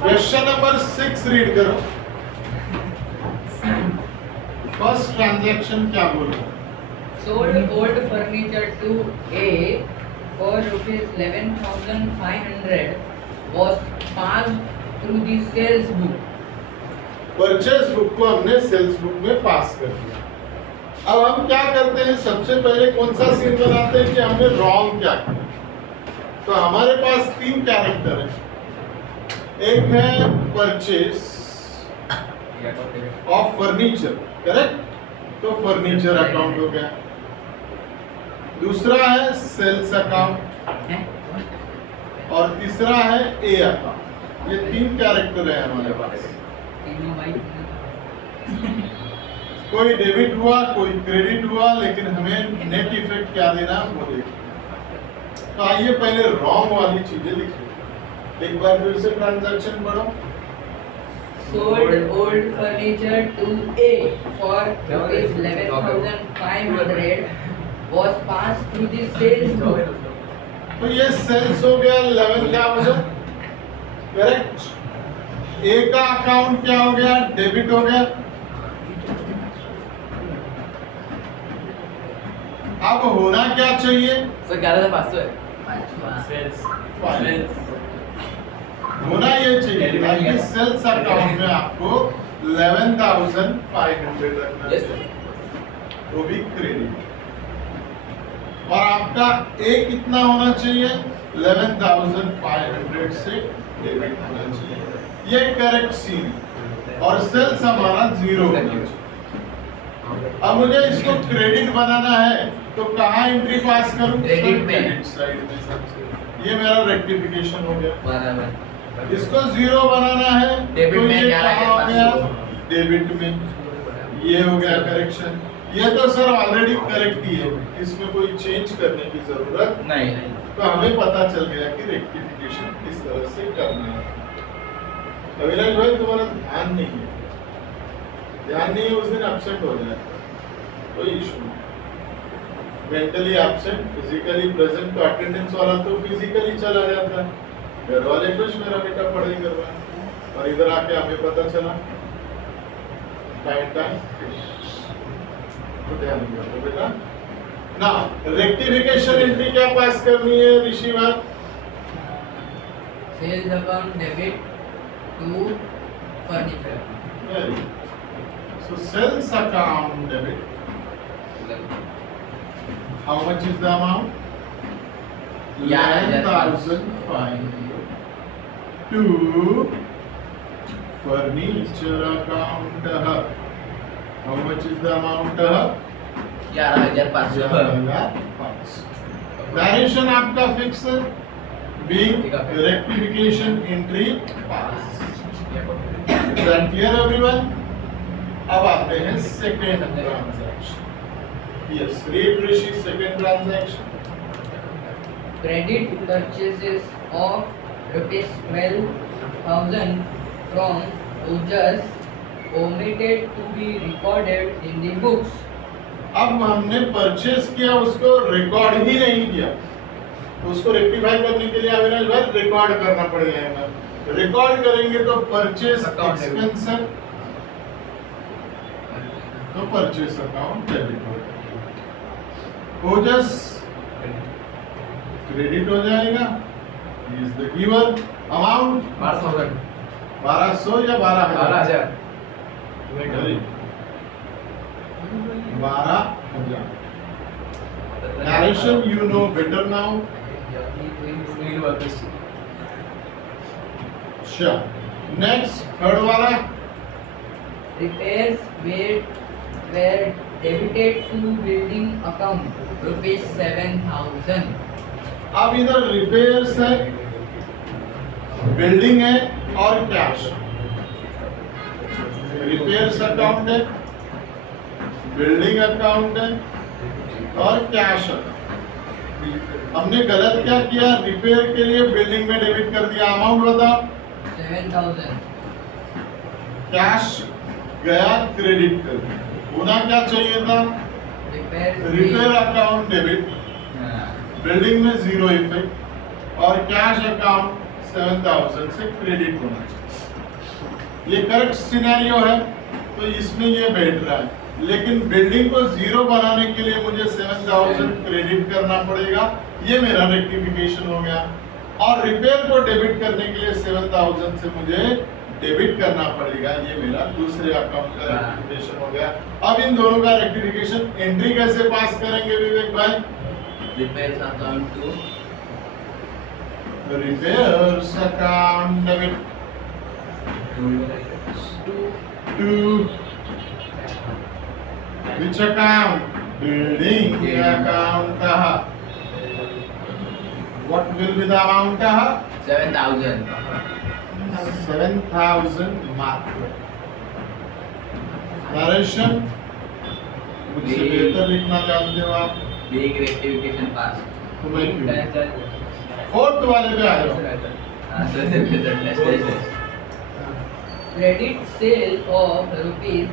Question number 6 read करो। First transaction क्या बोलो? Sold old furniture to A for rupees 11,500 was passed through the sales book. Purchase book को हमने sales book में पास कर दिया। अब हम क्या करते हैं, सबसे पहले कौन सा सीन बनाते हैं कि हमने रॉन्ग क्या किया। तो हमारे पास 3 कैरेक्टर है। एक है परचेज ऑफ फर्नीचर, करेक्ट, तो फर्नीचर अकाउंट हो गया। दूसरा है सेल्स अकाउंट और तीसरा है ए अकाउंट। ये 3 कैरेक्टर है हमारे पास। कोई डेबिट हुआ, कोई क्रेडिट हुआ, लेकिन हमें नेट इफेक्ट क्या देना वो देखना। तो आइए पहले रॉन्ग वाली चीजें लिखिए। एक बार फिर से ट्रांजैक्शन पढ़ो। Sold old furniture to A for rupees 11,500 was passed through the sales book. तो ये सेल्स हो गया 11,000, करेक्ट। ए का अकाउंट क्या हो गया? डेबिट हो गया। अब होना क्या चाहिए? सर 11,500 है। होना ये चाहिए था कि सेल्स अकाउंट में आपको 11,500 रखना Yes, चाहिए, वो भी क्रेडिट। और आपका ए कितना होना चाहिए? 11,500 से डेबिट होना चाहिए। ये करेक्ट सीन। और सेल्स हमारा 0 होना चाहिए। अब मुझे इसको क्रेडिट बनाना है, तो कहाँ एंट्री पास करूं? क्रेडिट में। क्रेडिट साइड में सबसे। ये मेरा रेक्टिफिकेशन हो गया। बराबर। इसको 0 बनाना है, डेबिट तो में ये क्या कहाँ है? हो गया? डेबिट में। ये हो गया करेक्शन। ये तो सर ऑलरेडी करेक्ट ही है, इसमें कोई चेंज करने की जरूरत नहीं। तो हमें पता चल गया कि रेक्टिफिकेशन किस तरह से करना है। अविनाश भाई तुम्हारा ध्यान नहीं है, ध्यान नहीं है उस दिन एब्सेंट हो जाए, कोई इशू नहीं। मेंटली एब्सेंट, फिजिकली प्रेजेंट, तो अटेंडेंस वाला तो फिजिकली चला जाता है। घर वाले कुछ मेरा बेटा पढ़ाई कर रहा है और इधर आके हमें पता चला टाइम तो ध्यान दिया तो बेटा ना। रेक्टिफिकेशन एंट्री क्या पास करनी है ऋषि भाई? Sales account debit to furniture. Very good. So sales account debit. How much is the amount? 11,500 to furniture account. How much is the amount? 11,500। 11,500. Direction आपका फिक्स है, being rectification entry pass. Is that clear everyone? अब आते हैं second transaction. Yes, read Rishi, second transaction. Credit purchases of rupees 12,000 from Ojas omitted to be recorded in the books. अब हमने purchase किया, उसको record ही नहीं किया, तो उसको रेक्टिफाई करने के लिए अविनाश भाई रिकॉर्ड करना पड़ेगा। रिकॉर्ड करेंगे तो परचेज एक्सपेंस है, तो परचेज अकाउंट डेबिट हो जाएगा। ओजस क्रेडिट हो जाएगा। Is the given amount 12,000। 1200 या 12,000? 12,000। 12,000। Narration you know better now. Sure. Next, third वाला। Repairs were debited to building account rupees 7,000. अब इधर रिपेयर्स है, बिल्डिंग है और कैश। रिपेयर्स अकाउंट है, बिल्डिंग अकाउंट है और कैश अकाउंट। हमने गलत क्या किया? रिपेयर के लिए बिल्डिंग में डेबिट कर दिया। अमाउंट बताओ। 7,000. कैश गया क्रेडिट कर दिया। होना क्या चाहिए था? रिपेयर अकाउंट डेबिट, बिल्डिंग में 0 इफेक्ट और कैश अकाउंट 7,000 से क्रेडिट होना चाहिए। ये करेक्ट सिनेरियो है, तो इसमें ये बैठ रहा है। लेकिन बिल्डिंग को जीरो बनाने के लिए मुझे 7,000 क्रेडिट करना पड़ेगा, ये मेरा रेक्टिफिकेशन हो गया। और रिपेयर को डेबिट करने के लिए 7,000 से मुझे डेबिट करना पड़ेगा, ये मेरा दूसरे अकाउंट का रेक्टिफिकेशन हो गया। अब इन दोनों का रेक्टिफिकेशन एंट्री कैसे पास करेंगे विवेक भाई? Repairs account to repairs account debit to which account? Building account. What will be the amount? 7,000. 7,000 मात्र। नरेशन मुझसे बेहतर लिखना जानते हो आप, Big rectification pass. तो मैं क्यों? फोर्थ वाले पे आ जाओ। Credit sale of rupees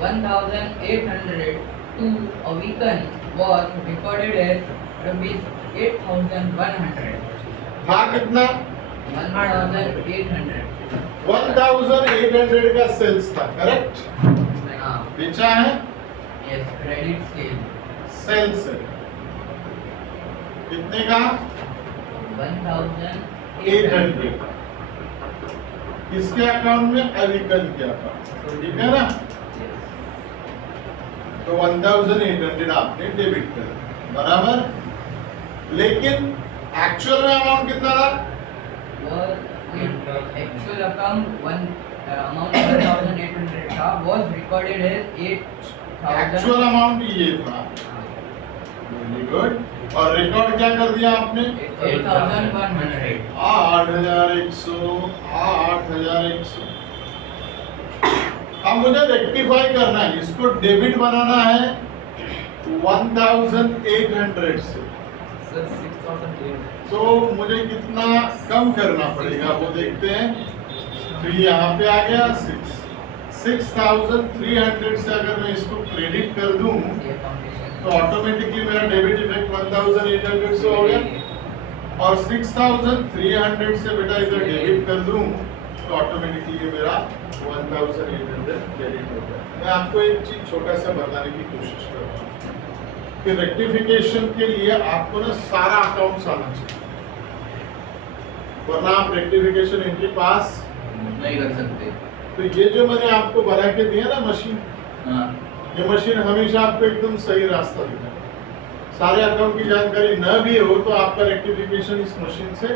1,800 to a weekend was recorded as rupees 8,100. था कितना? 1,800. 1,800 का सेल्स था, करेक्ट? हाँ, बेचा है yes, credit sale. सेल्स है कितने का? 1,800. किसके अकाउंट में? अविकल के अकाउंट, ठीक है ना? Yes. तो 1,800 आपने डेबिट कर, बराबर। लेकिन एक्चुअल में अमाउंट कितना था? Actual amount 1,800 था, was recorded as 8,000. Actual amount ये था, वेरी गुड। और रिकॉर्ड क्या कर दिया आपने? 8,100. 8,100, 8,100। अब मुझे रेक्टिफाई करना है, इसको डेबिट बनाना है 1,800 से। तो मुझे कितना कम करना पड़ेगा वो देखते हैं। 3 यहाँ पे आ गया, 6,300 से अगर मैं इसको क्रेडिट कर दूं तो ऑटोमेटिकली मेरा डेबिट इफेक्ट 1,800 से हो गया। और 6,300 से बेटा इधर डेबिट कर दूं तो ऑटोमेटिकली ये मेरा 1,800 डेबिट हो गया। मैं आपको एक चीज छोटा सा बताने की कोशिश कर रहा हूँ कि रेक्टिफिकेशन के लिए आपको ना सारा अकाउंट्स आना चाहिए, वरना आप रेक्टिफिकेशन एंट्री पास नहीं कर सकते। तो ये जो मैंने आपको बना के दिया ना मशीन, हाँ, ये मशीन हमेशा आपको एकदम सही रास्ता दिखाए। सारे अकाउंट की जानकारी न भी हो तो आपका रेक्टिफिकेशन इस मशीन से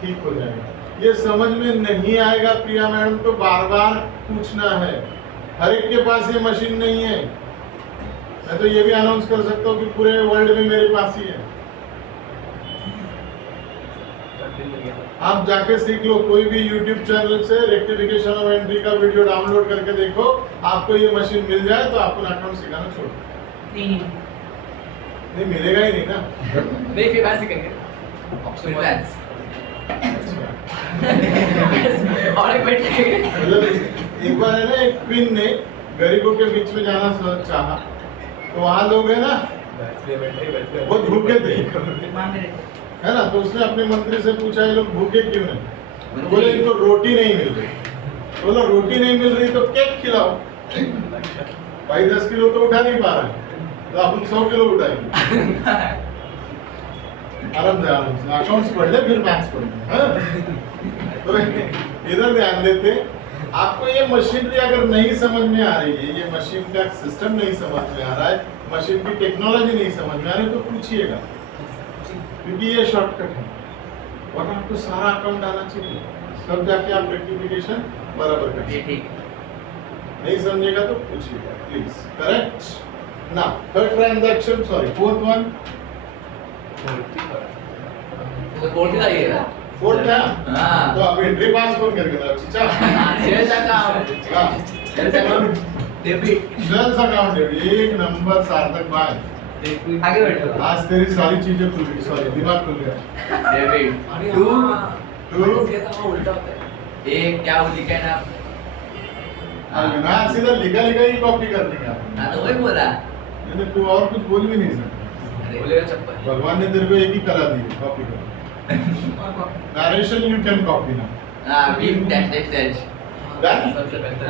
ठीक हो जाएगा। ये समझ में नहीं आएगा प्रिया मैडम तो बार बार पूछना है, हर एक के पास ये मशीन नहीं है। मैं तो ये भी अनाउंस कर सकता हूँ कि पूरे वर्ल्ड में मेरे पास ही है। आप जाके सीख लो, कोई भी YouTube चैनल से रेक्टिफिकेशन ऑफ एंट्री का वीडियो डाउनलोड करके देखो, आपको ये मशीन मिल जाए तो आपको अकाउंट सिखाना छोड़ दो। नहीं मिलेगा ही नहीं ना। नहीं फिर वैसे करेंगे freelance. और एक बैठेंगे मतलब एक बार है ना, एक क्वीन ने गरीबों के बीच में जाना चाहा, तो वहाँ लोग है ना बहुत भूखे थे, है ना? तो उसने अपने मंत्री से पूछा ये लोग भूखे क्यों नहीं? तो बोले इनको रोटी नहीं मिल रही। तो बोला रोटी नहीं मिल रही तो केक खिलाओ। भाई 10 किलो तो उठा नहीं पा रहे, तो अपन 100 किलो उठाएंगे। आराम से अकाउंट्स पढ़ ले फिर मैथ्स पढ़ ले, हाँ? तो इधर ध्यान देते। आपको ये मशीनरी अगर नहीं समझ में आ रही है, ये मशीन का सिस्टम नहीं समझ में आ रहा है, मशीन की टेक्नोलॉजी नहीं समझ में आ रही, तो पूछिएगा, क्योंकि ये शॉर्टकट है। और आपको सारा अकाउंट आना चाहिए, तब जाके आप रेक्टिफिकेशन बराबर कर ये ठीक। नहीं समझेगा तो पूछिएगा प्लीज। करेक्ट ना? Third transaction, sorry fourth one, तो बोलते रहिएगा फोर्थ है। हाँ। तो आप एंट्री पास कौन करके चीचा? Sales account. हाँ, Sales account. Debit. Sales account एक नंबर सार्थक भाई, आगे बैठो आज तेरी सारी चीजें खुल गई, सॉरी दिमाग खुल गया। Debit. अरे Two. टू उल्टा होता है एक क्या वो लिखा है ना? ना सीधा लिखा लिखा ही कॉपी कर देंगे आप। हाँ तो वही बोला। नहीं तू और कुछ बोल भी नहीं सकता, अरे बोलेगा चप्पल भगवान ने तेरे को एक ही कला दी है, कॉपी कर। narration you can copy now. beam dash dash dash. Done? सबसे बेहतर